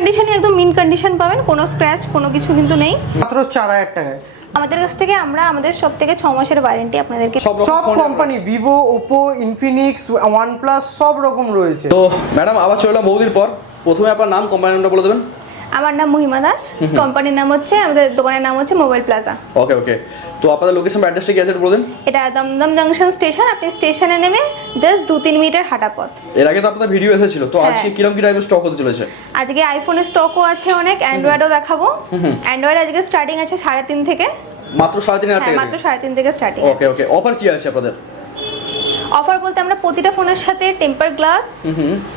কন্ডিশনে একদম mint condition পাবেন কোনো স্ক্র্যাচ কোনো কিছু কিন্তু নেই। মাত্র চার হাজার টাকায়। আমাদের কাছ থেকে আমরা আমাদের সব থেকে ছ মাসের ওয়ারেন্টি আপনাদেরকে সব company Vivo Oppo Infinix OnePlus সব রকম রয়েছে। তো ম্যাডাম আবার চললাম বহুদিন পর। প্রথমে আপনার নাম কোম্পানি নামটা বলে দেবেন। আমার নাম মহিমা দাস। কোম্পানির নাম হচ্ছে আমাদের দোকানের নাম হচ্ছে মোবাইল প্লাজা ওকে ওকে তো আপনাদের লোকেশন অ্যাড্রেসটা কি আছে বলে দিন? এটা দমদম জাংশন স্টেশন আপনি স্টেশনে নেমে জাস্ট দু তিন মিনিটের হাঁটা পথ এর আগে তো আপনাদের ভিডিও এসেছিল তো হ্যাঁ। আজকে কীরকম কি টাইপের স্টক হতে চলেছে? আজকে আইফোনের স্টকও আছে অনেক অ্যান্ড্রয়েডও দেখাবো। অ্যান্ড্রয়েড আজকে স্টার্টিং আছে সাড়ে তিন থেকে। মাত্র সাড়ে তিন হাজার হ্যাঁ মাত্র সাড়ে তিন থেকে স্টার্টিং ওকে ওকে অফার কি আছে আপনাদের? অফার বলতে আমরা প্রতিটা ফোনের সাথে টেম্পার গ্লাস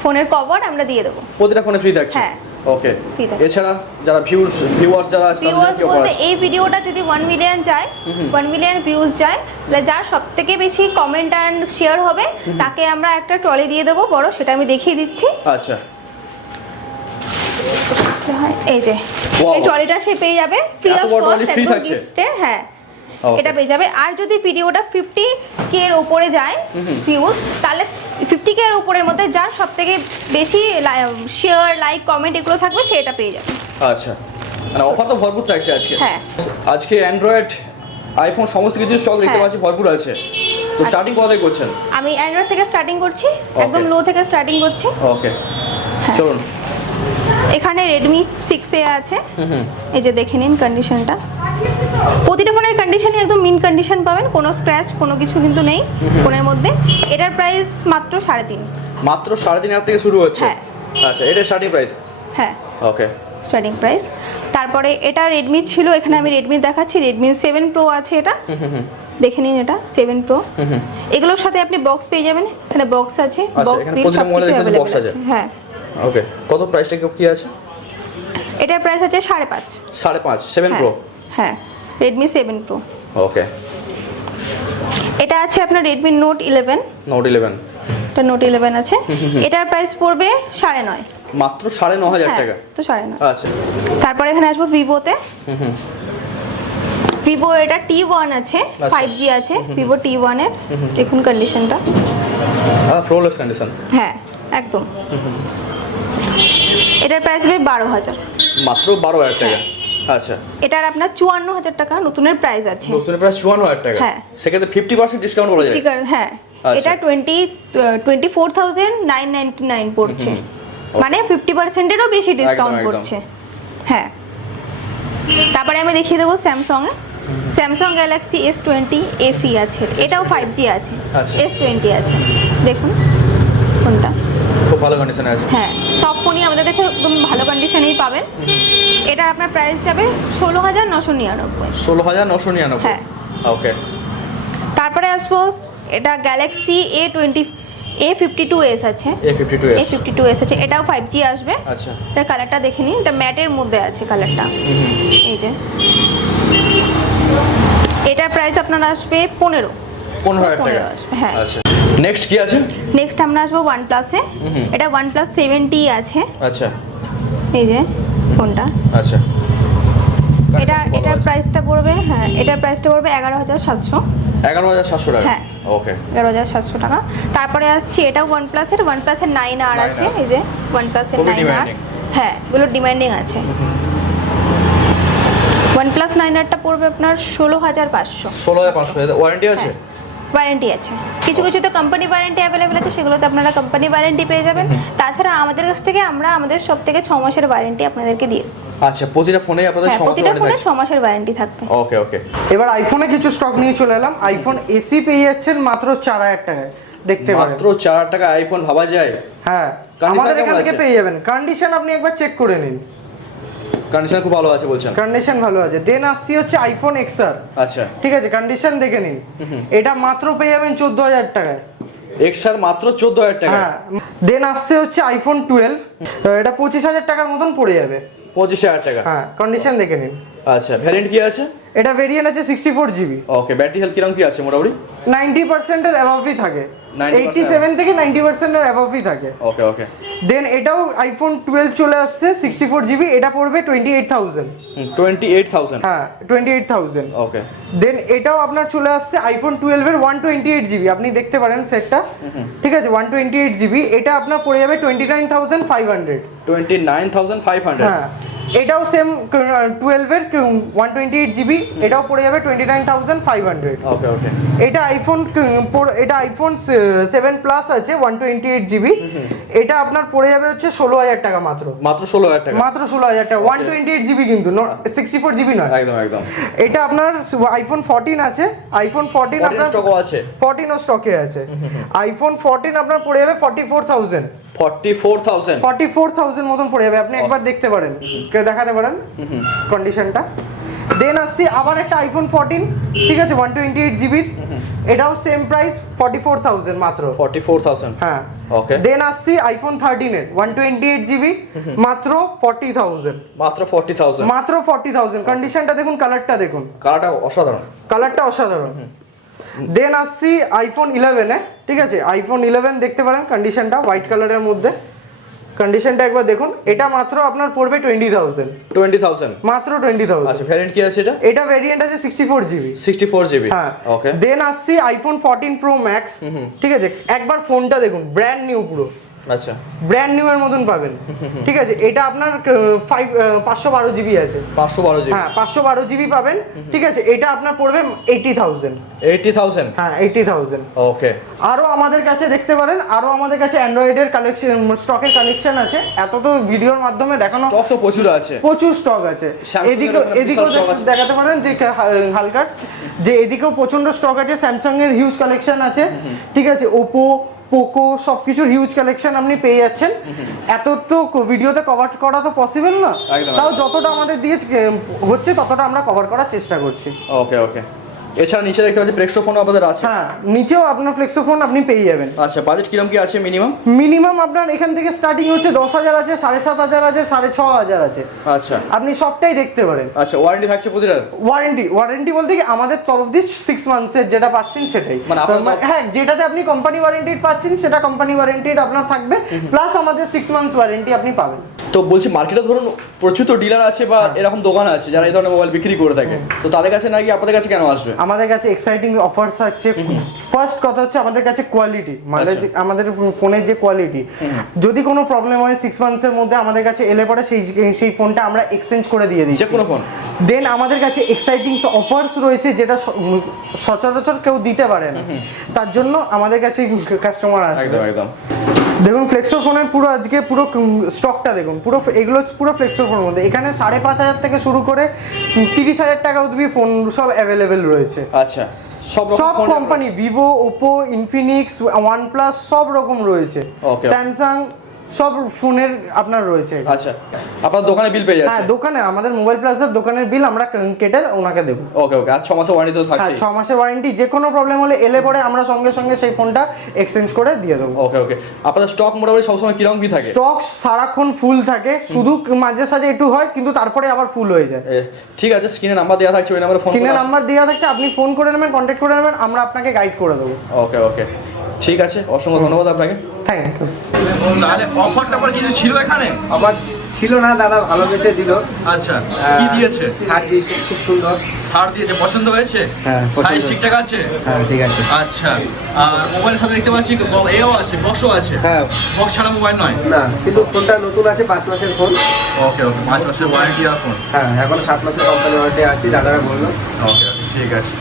ফোনের কভার আমরা দিয়ে দেবো। প্রতিটা ফোনে ফ্রি থাকছে? হ্যাঁ। ওকে এছাড়া যারা ভিউজ ভিউয়ার্স যারা আছে ভিউয়ার্স বলতে এই ভিডিওটা যদি ওয়ান মিলিয়ন যায় ওয়ান মিলিয়ন ভিউজ যায় তাহলে যার সব থেকে বেশি কমেন্ট অ্যান্ড শেয়ার হবে তাকে আমরা একটা ট্রলি দিয়ে দেবো বড় সেটা আমি দেখিয়ে দিচ্ছি। আচ্ছা। এই যে এই ট্রলিটা সে পেয়ে যাবে ফ্রি অফ কস্ট থাকছে? হ্যাঁ. এটা পেয়ে যাবে। আর যদি ভিডিওটা ফিফটি কে এর উপরে যায় ভিউজ তাহলে ফিফটি কে এর উপরের মধ্যে যার সব থেকে বেশি শেয়ার লাইক কমেন্ট এগুলো থাকবে সে এটা পেয়ে যাবে। আচ্ছা। মানে অফার তো ভরপুর থাকছে আজকে। হ্যাঁ। আজকে অ্যান্ড্রয়েড আইফোন সমস্ত কিছু স্টক দেখতে হ্যাঁ। পাচ্ছি ভরপুর আছে। তো স্টার্টিং কোথা থেকে করছেন? আমি অ্যান্ড্রয়েড থেকে স্টার্টিং করছি একদম লো থেকে স্টার্টিং করছি। ওকে হ্যাঁ। চলুন। এখানে রেডমি সিক্স এ আছে। এই যে দেখে নিন কন্ডিশনটা প্রতিটা ফোনের কন্ডিশনে একদম মিন কন্ডিশন পাবেন। কোনো স্ক্র্যাচ কোনো কিছু কিন্তু নেই ফোনের মধ্যে। এটার প্রাইস মাত্র সাড়ে তিন। মাত্র সাড়ে তিন হাজার থেকে শুরু হচ্ছে? হ্যাঁ। আচ্ছা এটা স্টার্টিং প্রাইস হ্যাঁ। ওকে স্টার্টিং প্রাইস তারপরে এটা রেডমি ছিল এখানে আমি রেডমি দেখাচ্ছি। রেডমি সেভেন প্রো আছে এটা। দেখে নিন এটা সেভেন প্রো এগুলোর সাথে আপনি বক্স পেয়ে যাবেন। এখানে বক্স আছে। আচ্ছা, বক্স অ্যাভেলেবল আছে। হ্যাঁ। ওকে কত প্রাইসটা কি আছে? এটার প্রাইস আছে সাড়ে পাঁচ। সাড়ে পাঁচ সেভেন হ্যাঁ। প্রো হ্যাঁ। রেডমি সেভেন প্রো ওকে এটা আছে আপনার Redmi note eleven note eleven এটা নোট ইলেভেন আছে। এটার প্রাইস পড়বে সাড়ে নয়। মাত্র সাড়ে ন হাজার হ্যাঁ, টাকা? তো সাড়ে নয়। আচ্ছা। তারপরে এখানে আসব ভিভোতে হুম হুম। ভিভো এটা টি ওয়ান আছে আচ্ছা। ফাইভ জি আছে ভিভো টি ওয়ানের দেখুন কন্ডিশনটা ফ্লোলেস কন্ডিশন হ্যাঁ একদম। এটার প্রাইস হবে বারো হাজার। মাত্র বারো হাজার টাকা। হ্যাঁ। আচ্ছা। এটার আপনার চুয়ান্ন হাজার টাকা নতুনের প্রাইস আছে। নতুন প্রায় চুয়ান্ন হাজার টাকা? হ্যাঁ। সেক্ষেত্রে ফিফটি পার্সেন্ট ডিসকাউন্ট করা যায়। হ্যাঁ। আচ্ছা। এটা twenty twenty four thousand nine ninety nine পড়ছে মানে ফিফটি পার্সেন্টেরও বেশি ডিসকাউন্ট পড়ছে। হ্যাঁ। তারপরে আমি দেখিয়ে দেবো Samsung Samsung Galaxy S twenty FE আছে। এটাও ফাইভ জি আছে। আচ্ছা। এস টোয়েন্টি আছে। দেখুন কোনটা ভালো কন্ডিশনে আছে। হ্যাঁ সব ফোনই আমাদের কাছে একদম ভালো কন্ডিশনেই পাবেন। এটার আপনার প্রাইস যাবে ষোলো হাজার নশো নিরানব্বই। ষোলো হাজার নশো নিরানব্বই? হ্যাঁ। ওকে তারপরে আসব এটা Galaxy A twenty A fifty two S আছে। A fifty two A fifty two S আছে। এটাও ফাইভ জি আসবে। আচ্ছা। এটা কালারটা দেখে নিন। এটা ম্যাটের মধ্যে আছে কালারটা এই যে। এটার প্রাইস আপনার আসবে পনেরো। পনেরো হাজার টাকা। হ্যাঁ। আচ্ছা। নেক্সট কি আছে? নেক্সট আমরা আসব ওয়ান প্লাসে এটা ওয়ান প্লাস সেভেন্টি আছে। আচ্ছা। এই যে ফোনটা। আচ্ছা। এটা এটার প্রাইসটা পড়বে হ্যাঁ এটার প্রাইসটা পড়বে এগারো হাজার সাতশো। এগারো হাজার সাতশো টাকা? হ্যাঁ। ওকে এগারো হাজার সাতশো টাকা। তারপরে আসছে এটা ওয়ান প্লাসের ওয়ান প্লাসের নাইন আর আছে এই যে ওয়ান প্লাসের নাইন আর হ্যাঁ এগুলো ডিমান্ডিং আছে। ওয়ান প্লাস নাইন আরটা পড়বে আপনার ষোলো হাজার পাঁচশো। ষোলো হাজার পাঁচশো। ওয়ারেন্টি আছে? ওয়ারেন্টি আছে। কিছু কিছু তো কোম্পানি ওয়ারেন্টি অ্যাভেলেবেল আছে সেগুলোতে আপনারা কোম্পানি ওয়ারেন্টি পেয়ে যাবেন। তাছাড়া আমাদের কাছ থেকে আমরা আমাদের সব থেকে ছ মাসের ওয়ারেন্টি আপনাদেরকে দিই আচ্ছা প্রতিটা ফোনে আপনাদের হ্যাঁ সমস্ত প্রতিটা ওয়ারেন্টি ফোনে ছ মাসের ওয়ারেন্টি থাকবে। ওকে ওকে এবার আইফোনে কিছু স্টক নিয়ে চলে এলাম। আইফোন এসি পেয়ে যাচ্ছেন মাত্র চার হাজার টাকায়। দেখতে মাত্র চার হাজার টাকা আইফোন ভাবা যায়? হ্যাঁ আমাদের এখান থেকে পেয়ে যাবেন। কন্ডিশন আপনি একবার চেক করে নিন। কন্ডিশন খুব ভালো আছে বলছেন। কন্ডিশন ভালো আছে। দেন আসছি হচ্ছে আইফোন এক্সআর আচ্ছা। ঠিক আছে কন্ডিশন দেখে নিন। এটা মাত্র পেয়ে যাবেন চোদ্দ হাজার টাকায় এক্সট্রার মাত্র চোদ্দ হাজার টাকা হ্যাঁ দেন আসছে হচ্ছে আইফোন টুয়েলভ এটা পঁচিশ হাজার টাকার মতন পড়ে যাবে। পঁচিশ হাজার টাকা। হ্যাঁ কন্ডিশন দেখে নিন। আচ্ছা ভ্যারেন্ট কি আছে? এটা ভেরিয়েন্ট আছে sixty four GB okay battery health কীরকম কি আছে মোটামুটি? নাইনটি পার্সেন্টের অ্যাভাবই থাকে। 90% এইটটি সেভেন থেকে নাইনটি পার্সেন্টের অ্যাভাবই থাকে। ওকে ওকে দেন এটাও আইফোন টুয়েলভ চলে আসছে সিক্সটি ফোর জিবি এটা পড়বে twenty eight thousand twenty eight thousand হ্যাঁ twenty eight thousand okay then এটাও আপনার চলে আসছে আইফোন টুয়েলভের ওয়ান টোয়েন্টি এইট জিবি আপনি দেখতে পারেন সেটটা ঠিক আছে ওয়ান টোয়েন্টি এইট জিবি এটা আপনার পড়ে যাবে twenty nine thousand five hundred twenty nine thousand five hundred হ্যাঁ। এটাও সেম টুয়েলভের ওয়ান টোয়েন্টি এইট জিবি এটাও পড়ে যাবে twenty nine thousand five hundred okay okay এটা আইফোন এটা আইফোন সেভেন প্লাস আছে ওয়ান টোয়েন্টি এইট জিবি এটা আপনার পড়ে যাবে হচ্ছে ষোলো হাজার টাকা মাত্র। মাত্র ষোলো হাজার টাকা। মাত্র ষোলো হাজার টাকা ওয়ান টোয়েন্টি এইট জিবি কিন্তু সিক্সটি ফোর জিবি নয়। একদম একদম। এটা আপনার আইফোন ফোরটিন আছে আইফোন ফোরটিন আপনার স্টকও আছে। ফোরটিনও স্টকে আছে। আইফোন ফোরটিন আপনার পড়ে যাবে forty four thousand forty four thousand forty four thousand মতন পড়ে যাবে আপনি একবার দেখতে পারেন। দেখাতে পারেন কন্ডিশনটা দেন আসছি আবার একটা আইফোন ফোরটিন ঠিক আছে ওয়ান টোয়েন্টি এইট জিবির এটাও same price forty four thousand মাত্র। ফর্টি ফোর থাউজেন্ড হ্যাঁ। ওকে দেন আসছি আইফোন থার্টিনের ওয়ান টোয়েন্টি এইট জিবি মাত্র ফর্টি থাউজেন্ড মাত্র ফর্টি থাউজেন্ড মাত্র ফর্টি থাউজেন্ড কন্ডিশনটা দেখুন কালারটা দেখুন। কালারটা অসাধারণ। কালারটা অসাধারণ। দেন আসছি আইফোন ইলেভেনে ঠিক আছে? আইফোন ইলেভেন দেখতে পারেন কন্ডিশনটা হোয়াইট কালারের মধ্যে। কন্ডিশনটা একবার দেখুন। এটা মাত্র আপনার পড়বে টোয়েন্টি থাউজেন্ড টোয়েন্টি থাউজেন্ড মাত্র টোয়েন্টি থাউজেন্ড আচ্ছা ভ্যারিয়েন্ট কি আছে এটা? এটা ভেরিয়েন্ট আছে sixty four GB sixty four GB হ্যাঁ ওকে দেন আসছি আইফোন ফোরটিন প্রো ম্যাক্স ঠিক আছে? একবার ফোনটা দেখুন। ব্র্যান্ড নিউ পুরো। আচ্ছা। ব্র্যান্ড নিউ এর মতন পাবেন। ঠিক আছে এটা আপনার ফাইভ পাঁচশো বারো জিবি আছে। পাঁচশো বারো জিবি হ্যাঁ পাঁচশো বারো জিবি পাবেন। ঠিক আছে এটা আপনার পড়বে এইটি থাউজেন্ড এইটি থাউজেন্ড হ্যাঁ এইটি থাউজেন্ড ওকে আরও আমাদের কাছে দেখতে পারেন আরও আমাদের কাছে অ্যান্ড্রয়েডের কালেকশন স্টকের কালেকশন আছে। এত তো ভিডিওর মাধ্যমে দেখানো স্টক তো প্রচুর আছে। প্রচুর স্টক আছে। এর এদিকেও। দেখাতে পারেন যে হালকা। যে এদিকেও প্রচণ্ড স্টক আছে স্যামসাং এর হিউজ কালেকশন আছে। ঠিক আছে ওপো পোকো সব কিছুর হিউজ কালেকশন আপনি পেয়ে যাচ্ছেন। এত তো ভিডিওতে কভার করা তো পসিবল না? তাও যতটা আমাদের দিয়ে হচ্ছে ততটা আমরা কভার করার চেষ্টা করছি। ওকে ওকে এছাড়া নিচে দেখতে পাচ্ছি প্রেক্সো ফোনও আপনাদের আছে। হ্যাঁ নিচেও আপনার ফ্লেক্সোফোন আপনি পেয়ে যাবেন। আচ্ছা বাজেট কীরকম কি আছে মিনিমাম মিনিমাম আপনার এখান থেকে স্টার্টিং হচ্ছে দশ হাজার আছে সাড়ে সাত হাজার আছে সাড়ে ছ হাজার আছে। আচ্ছা। আপনি সবটাই দেখতে পারেন। আচ্ছা ওয়ারেন্টি থাকছে প্রতিটা? ওয়ারেন্টি ওয়ারেন্টি বলতে কি আমাদের তরফ দিয়ে সিক্স মান্থসের যেটা পাচ্ছেন সেটাই। মানে আপনার হ্যাঁ যেটাতে আপনি কোম্পানি ওয়ারেন্টি পাচ্ছেন সেটা কোম্পানি ওয়ারেন্টি আপনার থাকবে প্লাস আমাদের সিক্স মান্থস ওয়ারেন্টি আপনি পাবেন। তো বলছি মার্কেটে ধরুন প্রচুর তো ডিলার আছে বা এরকম দোকান আছে যারা এই ধরনের মোবাইল বিক্রি করে থাকে। তো তাদের কাছে নাকি আপনাদের কাছে কেন আসবে? আমাদের কাছে এক্সাইটিং অফার্স আছে। ফার্স্ট কথা হচ্ছে আমাদের কাছে কোয়ালিটি মানে আচ্ছা। আমাদের ফোনের যে কোয়ালিটি যদি কোনো প্রবলেম হয় সিক্স মান্থসের মধ্যে আমাদের কাছে এলে পরে সেই সেই ফোনটা আমরা এক্সচেঞ্জ করে দিয়ে দিচ্ছি। যে কোনো ফোন দেন আমাদের কাছে এক্সাইটিং অফার্স রয়েছে যেটা সচরাচর কেউ দিতে পারে না। তার জন্য আমাদের কাছে কাস্টমার আসে একদম একদম। দেখুন ফ্লেক্সোর ফোনের পুরো আজকে পুরো স্টকটা দেখুন পুরো এগুলো পুরো ফ্লেক্সোর ফোনের মধ্যে। এখানে সাড়ে পাঁচ হাজার থেকে শুরু করে তিরিশ হাজার টাকা অবধি ফোন সব অ্যাভেলেবেল রয়েছে। আচ্ছা সব সব company Vivo Oppo Infinix OnePlus সব রকম রয়েছে। স্যামসাং সব ফোনের আপনার রয়েছে আচ্ছা আপনার দোকানে বিল পেয়ে যাচ্ছে? হ্যাঁ দোকানে আমাদের মোবাইল প্লাজার দোকানের বিল আমরা কেটে ওনাকে দেবো। ওকে ওকে আর ছ মাসের ওয়ারেন্টি তো হ্যাঁ থাকছে ছ মাসের ওয়ারেন্টি যে কোনো প্রবলেম হলে এলে পরে আমরা সঙ্গে সঙ্গে সেই ফোনটা এক্সচেঞ্জ করে দিয়ে দেবো। ওকে ওকে আপনাদের স্টক মোটামুটি সবসময় কীরকম কি থাকে? স্টক সারাক্ষণ ফুল থাকে শুধু মাঝে সাঝে একটু হয় কিন্তু তারপরে আবার ফুল হয়ে যায়। ঠিক আছে স্ক্রিনে নাম্বার দেওয়া থাকছে ওই নাম্বারে ফোন স্ক্রিনে নাম্বার দেওয়া থাকছে আপনি ফোন করে নেবেন কন্ট্যাক্ট করে নেবেন আমরা আপনাকে গাইড করে দেবো। ওকে ওকে ঠিক আছে অসংখ্য ধন্যবাদ আপনাকে। থ্যাংক ইউ তাহলে অফার টফার কিছু ছিল এখানে? আমার ছিল না দাদা ভালোবেসে দিল। আচ্ছা কি দিয়েছে? ছাড় দিয়েছে খুব সুন্দর। ছাড় দিয়েছে পছন্দ হয়েছে? হ্যাঁ, সাইজ ঠিকঠাক আছে? হ্যাঁ ঠিক আছে। আচ্ছা আর মোবাইলের সাথে দেখতে পাচ্ছি এও আছে বক্সও আছে। হ্যাঁ। বক্স ছাড়া মোবাইল নয়? না কিন্তু ফোনটা নতুন আছে পাঁচ মাসের ফোন। ওকে ওকে পাঁচ মাসের ওয়ারেন্টি আর ফোন হ্যাঁ এখন সাত মাসের কোম্পানি ওয়ারেন্টি আছে দাদারা বলল। ওকে ওকে ঠিক আছে।